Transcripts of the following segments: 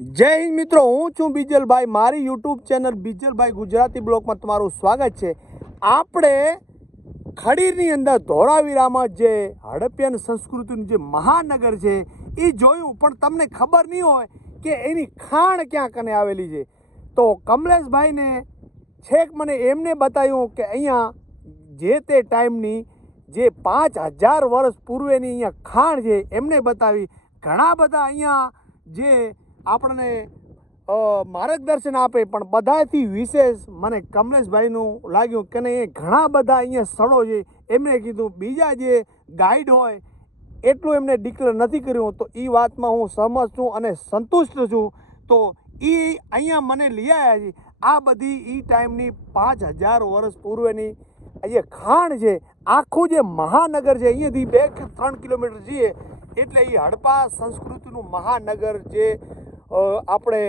જય હિન્દ મિત્રો, હું છું બીજલભાઈ. મારી યુટ્યુબ ચેનલ બીજલભાઈ ગુજરાતી બ્લોગમાં તમારું સ્વાગત છે. આપણે ખડીરની અંદર ધોળાવીરામાં જે હડપ્પન સંસ્કૃતિનું જે મહાનગર છે એ જોયું, પણ તમને ખબર નહીં હોય કે એની ખાણ ક્યાં કને આવેલી છે. તો કમલેશભાઈને છેક મને એમને બતાવ્યું કે અહીંયા જે તે ટાઈમની જે 5000 વર્ષ પૂર્વેની અહીંયા ખાણ છે એમને બતાવી. ઘણા બધા અહીંયા જે આપણને માર્ગદર્શન આપે, પણ બધાથી વિશેષ મને કમલેશભાઈનું લાગ્યું કે નહીં, ઘણા બધા અહીંયા સ્થળો છે. એમણે કીધું બીજા જે ગાઈડ હોય એટલું એમને ડિક્લેર નથી કર્યું, તો એ વાતમાં હું સહમત છું અને સંતુષ્ટ છું. તો એ અહીંયા મને લઈ આવ્યા છે. આ બધી એ ટાઈમની 5000 વર્ષ પૂર્વેની જે ખાણ છે, આખું જે મહાનગર છે અહીંયાથી 2 કે 3 કિલોમીટર જઈએ એટલે એ હડપ્પા સંસ્કૃતિનું મહાનગર જે આપણે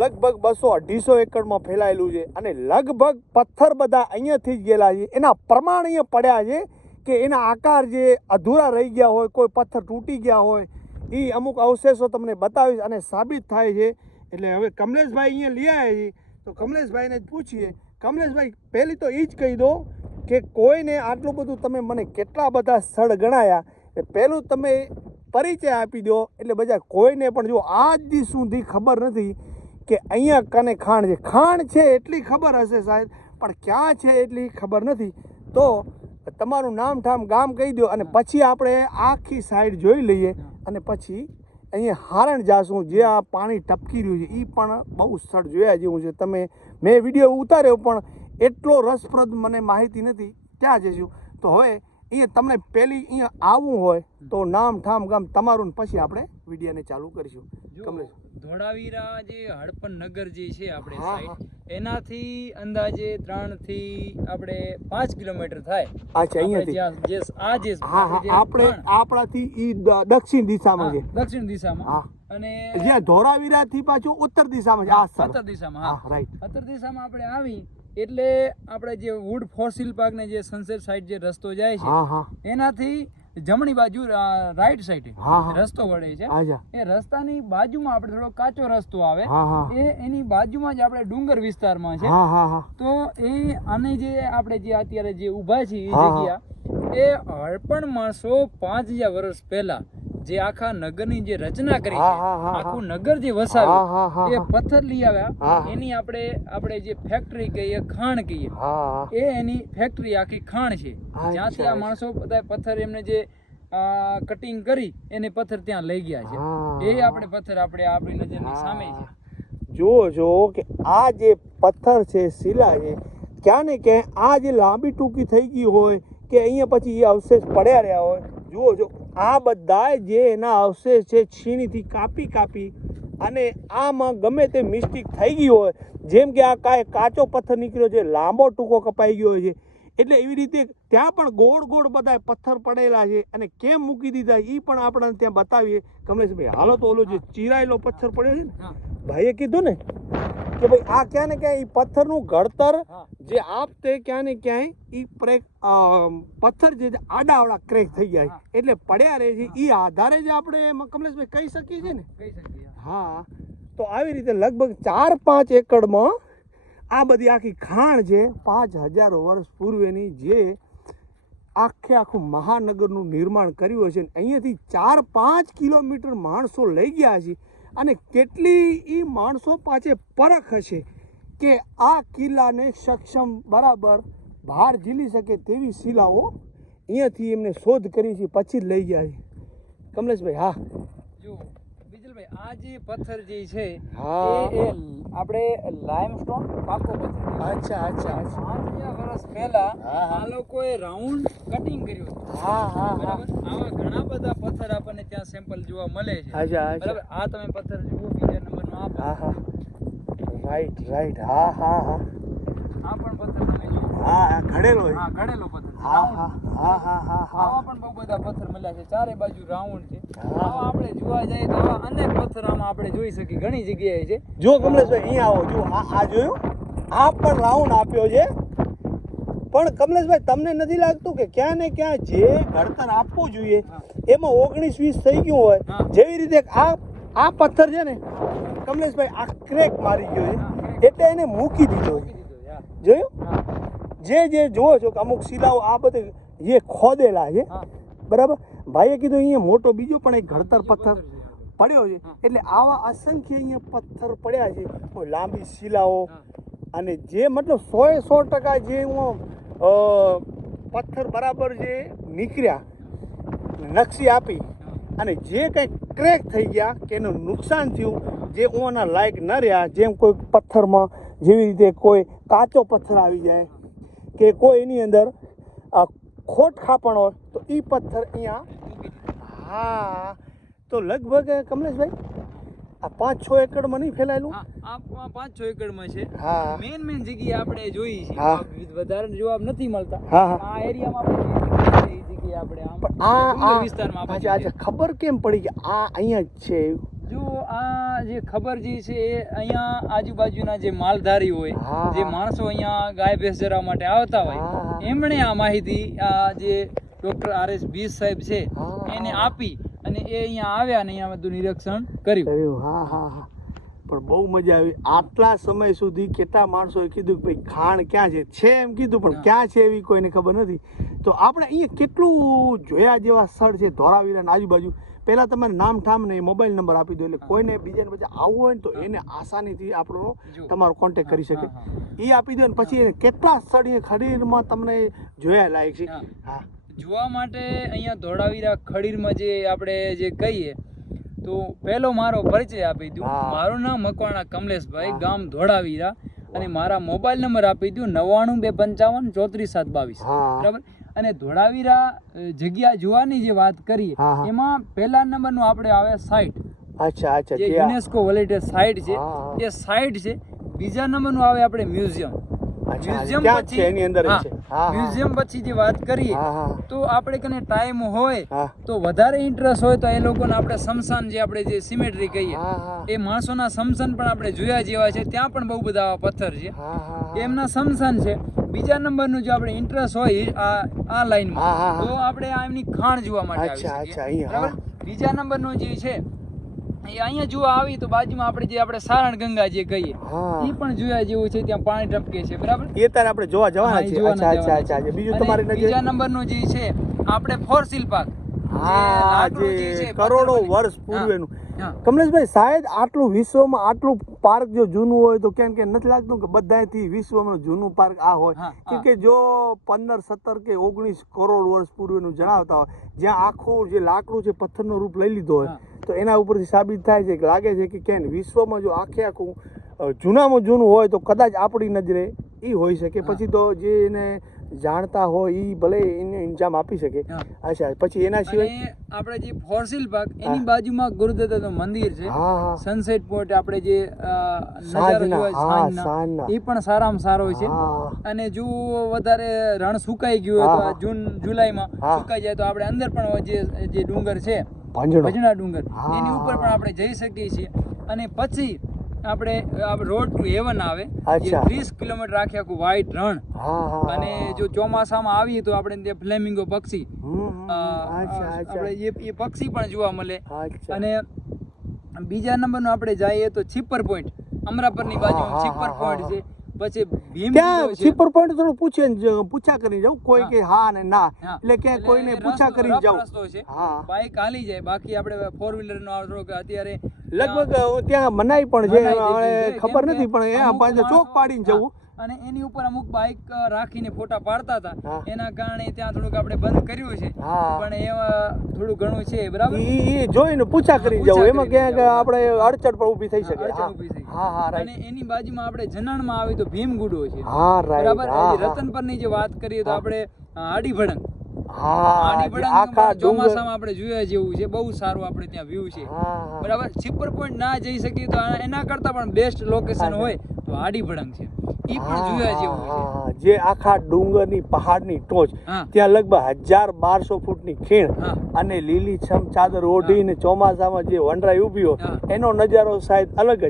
લગભગ 200-250 એકડમાં ફેલાયેલું છે અને લગભગ પથ્થર બધા અહીંયાથી જ ગયેલા છે. એના પ્રમાણ અહીંયા પડ્યા છે કે એના આકાર જે અધૂરા રહી ગયા હોય, કોઈ પથ્થર તૂટી ગયા હોય, એ અમુક અવશેષો તમને બતાવીશ અને સાબિત થાય છે. એટલે હવે કમલેશભાઈ અહીંયા લઈ આવ્યા છે, તો કમલેશભાઈને જ પૂછીએ. કમલેશભાઈ, પહેલી તો એ જ કહી દો કે કોઈને આટલું બધું તમે મને કેટલા બધા સ્થળ ગણાયા, પહેલું તમે પરિચય આપી દો એટલે બધા કોઈને પણ જો આજ દી સુધી ખબર નથી કે અહીંયા કને ખાણ છે. ખાણ છે એટલી ખબર હશે સાહેબ, પણ ક્યાં છે એટલી ખબર નથી. તો તમારું નામ ઠામ ગામ કહી દો અને પછી આપણે આખી સાઈડ જોઈ લઈએ અને પછી અહીંયા હારણ જાશું, જે આ પાણી ટપકી રહ્યું છે એ પણ બહુ સ્થળ જોયા જેવું છે. મેં વિડીયો ઉતાર્યો પણ એટલો રસપ્રદ મને માહિતી નથી, ત્યાં જઈશું. તો હવે અહીંયા તમને પહેલી અહીંયા આવવું હોય તો નામ ઠામ ગામ તમારું ને પછી આપણે વિડીયોને ચાલુ કરીશું. ધોળાવીરા જે હડપ્પન નગર જે છે આપણે સાઈડ એનાથી અંદાજે 3 થી આપણે 5 કિલોમીટર થાય. અચ્છા, અહીંયાથી આપણે આપણાથી ઈ દક્ષિણ દિશામાં છે. દક્ષિણ દિશામાં અને જ્યાં ધોળાવીરા થી પાછું ઉત્તર દિશામાં છે. ઉત્તર દિશામાં, હા રાઈટ. ઉત્તર દિશામાં આપણે આવી એટલે આપણે જે વુડ ફોસિલ પાર્ક ને જે સનસેટ સાઈડ જે રસ્તો જાય છે એનાથી જમણી બાજુ રાઈટ સાઈડ રસ્તો વળે છે. એ રસ્તાની બાજુમાં આપણે થોડો કાચો રસ્તો આવે, એની બાજુમાં જ આપણે ડુંગર વિસ્તારમાં છે. તો એ આને જે આપણે જે અત્યારે જે ઊભા છે એ જગ્યા એ હડપ્પન માણસો 5000 વર્ષ પહેલા જે આખા નગરની જે રચના કરી છે, આખું નગર જે વસાવ્યું, એ પથ્થર લઈ આવ્યા. એની આપણે જે ફેક્ટરી કહીએ, ખાણ કહીએ, એ એની ફેક્ટરી આખી ખાણ છે. જ્યાંથી આ માણસો બધા પથ્થર એમને જે કટિંગ કરી એને પથ્થર ત્યાં લઈ ગયા છે. એ આપણે પથ્થર આપણી નજરની સામે છે. જો કે આ જે પથ્થર છે, શિલા છે, ક્યાં ને ક્યાંય આ જે લાંબી ટૂંકી થઈ ગઈ હોય કે અહીંયા પછી એ અવશેષ પડ્યા રહ્યા હોય. જો આ બધા જે એના અવશેષ છે છીણીથી કાપી અને આમાં ગમે તે મિસ્ટેક થઈ ગઈ હોય, જેમ કે આ કાચો પથ્થર નીકળ્યો છે, લાંબો ટૂંકો કપાઈ ગયો છે, એટલે એવી રીતે ત્યાં પણ ગોળ બધા પથ્થર પડેલા છે અને કેમ મૂકી દીધા એ પણ આપણને ત્યાં બતાવીએ. કમલેશભાઈ, હાલો તો ઓલો જે ચીરાયેલો પથ્થર પડ્યો છે ને, ભાઈએ કીધું ને કે ભાઈ આ ક્યાં ને ક્યાંય પથ્થરનું ઘડતર જે આપતે ક્યાં ને ક્યાંય પથ્થર જે આડાવડા ક્રેક થઈ જાય એટલે પડ્યા રહે છે. એ આધારે જ આપણે કમલેશભાઈ કહી શકીએ છીએ ને. હા, તો આવી રીતે લગભગ 4-5 એકડમાં આ બધી આખી ખાણ છે. 5000 વર્ષ પૂર્વેની જે આખું મહાનગરનું નિર્માણ કર્યું હશે. અહીંયાથી 4-5 કિલોમીટર માણસો લઈ ગયા છે અને કેટલી એ માણસો પાછે પરખ હશે કે આ કિલ્લાને સક્ષમ બરાબર બહાર ઝીલી શકે તેવી શિલાઓ અહીંયાથી એમને શોધ કરી છે, પછી જ લઈ ગયા છે. કમલેશભાઈ, હા જો બીજલભાઈ, આ જે પથ્થર જે છે એ આપણે લાઇમસ્ટોન પાકો પથ્થર. અચ્છા 5000 વર્ષ પહેલા આ લોકોએ રાઉન્ડ કટિંગ કર્યું હતું. બરાબર, આવા ઘણા બધા પથ્થર આપણને ત્યાં સેમ્પલ જોવા મળે છે. બરાબર, આ તમે પથ્થર જુઓ, બીજા નંબરનો આપો. રાઈટ. આ પણ પથ્થર તમે જુઓ. ઘડેલો પથ્થર. આવા પણ બહુ બધા પથ્થર મળ્યા છે, ચારે બાજુ રાઉન્ડ છે. આવા આપણે જોવા જઈએ તો આવા અનેક પથ્થર આમાં આપણે જોઈ શકીએ, ઘણી જગ્યાએ છે. જો કમલેશભાઈ, અહીંયા આવો, જો આ જોયું, આ પણ રાઉન્ડ આપ્યો છે. પણ કમલેશભાઈ, તમને નથી લાગતું કે ક્યાં ને ક્યાં જે ઘડતર આપવું જોઈએ એમાં 19-20 થઈ ગયું હોય, જેવી રીતે આ આ પથ્થર છે ને કમલેશભાઈ આ ક્રેક મારી ગયો છે એટલે એને મૂકી દીધો છે જોયું જે જુઓ છો કે અમુક શિલાઓ આ બધે જે ખોદેલા છે બરાબર ભાઈએ કીધું અહીંયા મોટો બીજો પણ એક ઘડતર પથ્થર પડ્યો છે એટલે આવા અસંખ્ય અહીંયા પથ્થર પડ્યા છે કોઈ લાંબી શિલાઓ અને જે મતલબ 100% જે હું પથ્થર બરાબર જે નીકળ્યા નકશી આપી અને જે કંઈ ક્રેક થઈ ગયા કે એનું નુકસાન થયું જે ઓના લાયક ન રહ્યા જેમ કોઈ પથ્થરમાં જેવી રીતે કોઈ કાચો પથ્થર આવી જાય કે કોઈ એની અંદર ખોટ ખાપણ હોય તો એ પથ્થર અહીંયા હા તો લગભગ કમલેશભાઈ આ 5-6 એકડમાં નહીં ફેલાયેલું આ 5-6 એકડમાં છે હા મેન જગ્યાએ આપણે જોઈ છે હા. વધારે જવાબ નથી મળતા હા. આ એરિયામાં આપણે એ જગ્યાએ આપણે આમ પણ આ ડુંગર વિસ્તારમાં આપણે અચ્છા ખબર કેમ પડી કે આ અહીંયા જ છે જો આ જે ખબર જે છે એ અહીંયા આજુબાજુના જે માલધારી હોય હા. જે માણસો અહીંયા ગાય ભેંસ ચરાવવા માટે આવતા હા. હોય એમણે આ માહિતી આ જે ડોક્ટર RS બીજ સાહેબ છે હા. એને આપી અને એ અહીંયા આવ્યા અને અહીંયા બધું નિરીક્ષણ કર્યું. હા પણ બહુ મજા આવી આટલા સમય સુધી કેટલા માણસોએ કીધું કે ભાઈ ખાણ ક્યાં છે એમ કીધું પણ ક્યાં છે એવી કોઈને ખબર નથી તો આપણે અહીંયા કેટલું જોયા જેવા સ્થળ છે ધોળાવીરા આજુબાજુ પહેલા તમારે નામ ઠામ ને મોબાઈલ નંબર આપી દો એટલે કોઈને બીજાને પછી આવવું હોય ને તો એને આસાનીથી આપણો તમારો કોન્ટેક્ટ કરી શકે એ આપી દો ને પછી એને કેટલા સ્થળ અહીંયા ખડીરમાં તમને જોયા લાયક છે હા જોવા માટે અહીંયા ધોળાવીરા ખડીરમાં જે આપણે જે કહીએ તો પહેલો મારો પરિચય આપી દઉં. મારું નામ મકવાણા કમલેશભાઈ, ગામ ધોળાવીરા અને મારા મોબાઈલ નંબર આપી દઉં 9925544722 બરાબર. અને ધોળાવીરા જગ્યા જોવાની જે વાત કરીએ એમાં પહેલા નંબરનું આપણે આવે સાઇટ જે યુનેસ્કો વોલેટેડ સાઇટ છે એ સાઇટ છે. બીજા નંબરનું આવે આપણે મ્યુઝિયમ મ્યુઝિયમ પછી જે વાત કરીએ તો આપણે કને ટાઈમ હોય તો વધારે ઇન્ટરેસ્ટ હોય તો એ લોકોને આપણે શમશાન જે આપણે જે સિમેટ્રી કહીએ એ માણસોના શમશાન પણ આપણે જોયા જેવા છે. ત્યાં પણ બહુ બધા પથ્થર છે એમના શમશાન છે. બીજા નંબરનું જો આપણે ઇન્ટરેસ્ટ હોય આ લાઈનમાં તો આપણે આ એમની ખાણ જોવા માટે આવી શકીએ બરાબર. બીજા નંબરનું જે છે એ અહીંયા જોવા આવી તો બાજુમાં આપણે સારણ ગંગા જે કહીએ એ પણ જોયા જેવું છે. ત્યાં પાણી ટપકે છે બરાબર. એ તારે આપણે જોવા જવાના છે. અચ્છા બીજું તમારી નજર બીજા નંબરનું જે છે આપણે ફોરસીલ પાર્ક કરોડો વર્ષ પૂર્વેનું. કમલેશભાઈ શાયદ આટલું વિશ્વમાં આટલું પાર્ક જો જૂનું હોય તો કેમ કે નથી લાગતું કે બધાથી વિશ્વમાં જૂનું પાર્ક આ હોય કે જો 15-17 કે 19 કરોડ વર્ષ પૂર્વેનું જણાવતા હોય જ્યાં આખું જે લાકડું છે પથ્થરનો રૂપ લઈ લીધો હોય તો એના ઉપરથી સાબિત થાય છે કે લાગે છે કે ક્યાંય વિશ્વમાં જો આખું જૂનામાં જૂનું હોય તો કદાચ આપણી નજરે એ હોઈ શકે. પછી તો જે એને જાણતા હોય એ ભલે એને ઇન્જામ આપી શકે. અચ્છા પછી એના સિવાય આપણે જે ફોરસીલ પાર્ક એની બાજુમાં ગુરુદત્તનું મંદિર છે. સનસેટ પોઈન્ટ આપણે જે નજારો જોવા સાંજના એ પણ સારામાં સારો છે. અને જો વધારે રણ સુકાઈ ગયું હોય તો જૂન જુલાઈમાં સુકાઈ જાય તો આપણે અંદર પણ જે ડુંગર છે ભજણા ડુંગર એની ઉપર પણ આપણે જઈ શકીએ છીએ. અને પછી આપણે રોડ ટુ હેવન આવે જે 30 કિલોમીટર આખું વાઇટ રણ. અને જો ચોમાસામાં આવીએ તો આપણે ત્યાં ફ્લેમિંગો પક્ષી આપણે એ પક્ષી પણ જોવા મળે. અને બીજા નંબરનું આપણે જઈએ તો છીપર પોઈન્ટ અમરાપરની બાજુમાં છીપર પોઈન્ટ છે. પછી ભીમ છીપર પોઈન્ટ થોડું પૂછા કરી જાવ કોઈ કે હા ને ના એટલે કે કોઈને પૂછા કરી જાવ રસ્તો છે બાઈક હાલી જાય. બાકી આપણે 4 વ્હીલર નો આવતો કે અત્યારે લગભગ ત્યાં મનાઈ પણ છે ખબર નથી પણ એ પાછળ ચોક પાડીને જવું. અને એની ઉપર અમુક બાઈક રાખીને ફોટા પાડતા હતા એના કારણે ત્યાં થોડુંક આપણે બંધ કર્યું છે. પણ એમાં થોડું ઘણું છે બરાબર એ જોઈને પૂછા કરી જાવ એમાં ક્યાંક આપણે અડચણ પણ ઊભી થઈ શકે. અને એની બાજુમાં આપણે જનાણમાં આવી તો ભીમગુડો છે બરાબર. રતનપરની જે વાત કરીએ તો આપણે આડીભડંગ ચોમાસામાં આપણે જોયા જેવું છે. બહુ સારું આપણે ત્યાં વ્યૂ છે બરાબર. છીપર પોઈન્ટ ના જઈ શકીએ તો એના કરતા પણ બેસ્ટ લોકેશન હોય તો આડીભડંગ છે. ઈ પણ જોયા જેવું છે. જે આખા ડુંગરની પહાડની ટોચ ત્યાં લગભગ 1200 ફૂટની ખીણ અને લીલીછમ ચાદર ઓઢીને ચોમાસામાં જે વનરાઈ ઊભી હોય એનો નજારો શાયદ અલગ જ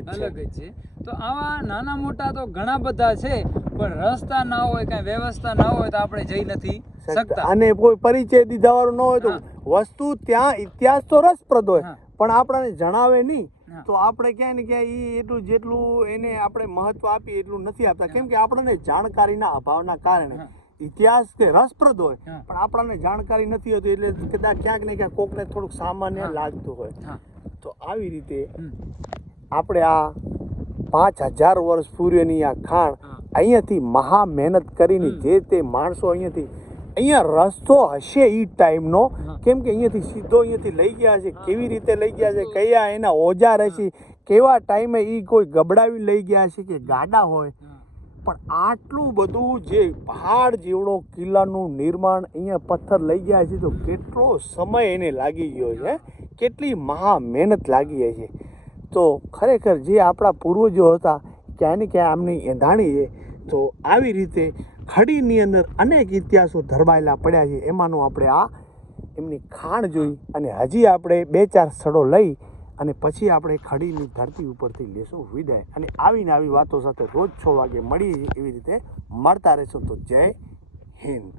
છે. તો આવા નાના મોટા તો ઘણા બધા છે પણ રસ્તા ના હોય કઈ વ્યવસ્થા ના હોય તો આપણે જઈ નથી શકતા. અને કોઈ પરિચય દીધા વાળું ન હોય તો વસ્તુ ત્યાં ઇતિહાસ તો રસપ્રદ હોય પણ આપણને જણાવે નહીં હા. તો આપણે ક્યાંય ને ક્યાંય ઈ એટલું જેટલું એને આપણે મહત્વ આપીએ એટલું નથી આપતા. કેમ કે આપણને જાણકારીના અભાવના કારણે હા. ઇતિહાસ કે રસપ્રદ હોય હા. પણ આપણને જાણકારી નથી હોતી એટલે કદાચ ક્યાંક ને ક્યાંક કોકને થોડુંક સામાન્ય હા. લાગતું હોય. હા. તો આવી રીતે હમ. આપણે આ 5000 વર્ષ પૂર્વની આ ખાણ હા. અહીંયાથી મહા મહેનત કરીને હમ. જે તે માણસો અહીંયા રસ્તો હશે એ ટાઈમનો. હા. કેમ કે અહીંયાથી સીધો અહીંયાથી લઈ ગયા છે, હા. કેવી રીતે લઈ ગયા છે, રસ્તો- કયા એના ઓજાર હશે, કેવા ટાઈમે એ કોઈ ગબડાવી લઈ ગયા છે કે ગાડા હોય. હા. પણ આટલું બધું જે પહાડ જેવડો કિલ્લાનું નિર્માણ અહીંયા પથ્થર લઈ ગયા છે તો કેટલો સમય એને લાગી ગયો છે, કેટલી મહા મહેનત લાગી ગઈ છે. તો ખરેખર જે આપણા પૂર્વજો હતા ક્યાં ને ક્યાં આમની એંધાણી છે. તો આવી રીતે ખડીની અંદર અનેક ઇતિહાસો ધરબાયેલા પડ્યા છે. એમાંનું આપણે આ એમની ખાણ જોઈ અને હજી આપણે 2-4 સ્થળો લઈ અને પછી આપણે ખડીની ધરતી ઉપરથી લેશું વિદાય. અને આવીને આવી વાતો સાથે રોજ 6 વાગે મળીએ એવી રીતે મળતા રહેશું. તો જય હિન્દ.